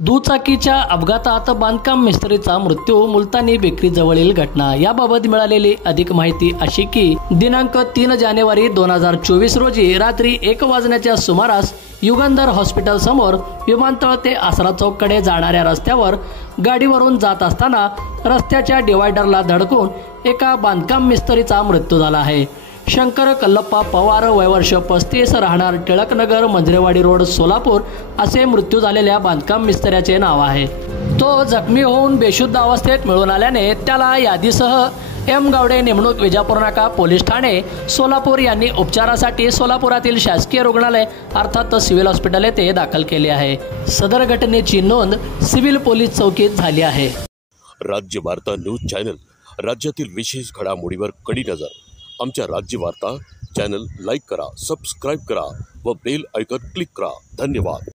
दुचाकीच्या अपघातात बांधकाम मिस्त्रीचा मृत्यू मुलतानी बेकरीजवळील घटना। याबाबत मिळालेली अधिक माहिती अशी की दिनांक 3 जानेवारी 2024 रोजी रात्री 1 वाजण्याच्या सुमारास युगंधर हॉस्पिटल समोर विमानतळ ते आसरा चौककडे जाणाऱ्या रस्त्यावर गाडीवरून जात असताना रस्त्याच्या डिवायडरला धडकून एका बांधकाम मिस्त्रीचा मृत्यू झाला आहे। शंकर कल्लप्पा पवार वय वर्ष 35 राहणार टिळकनगर मंजरेवाडी रोड सोलापूर असे मृत्यू झालेल्या बांधकाम मिस्त्र्याचे नाव आहे। तो जखमी होऊन बेशुद्ध अवस्थेत मिळून आल्याने त्याला यादीसह एम गावडे नेमणूक विजापूर नाका पोलीस ठाणे सोलापूर यांनी उपचारासाठी सोलापुरातील शासकीय रुग्णालय अर्थात सिव्हिल हॉस्पिटल येथे दाखल केले आहे। सदर घटनेची नोंद सिव्हिल पोलीस चौकीत झाली आहे। राज्य वार्ता न्यूज चॅनल राज्यातील विशेष घडामोडीवर कडी नजर। आमच्या राज्य वार्ता चॅनल लाईक करा, सबस्क्राइब करा व बेल आयकॉन क्लिक करा। धन्यवाद।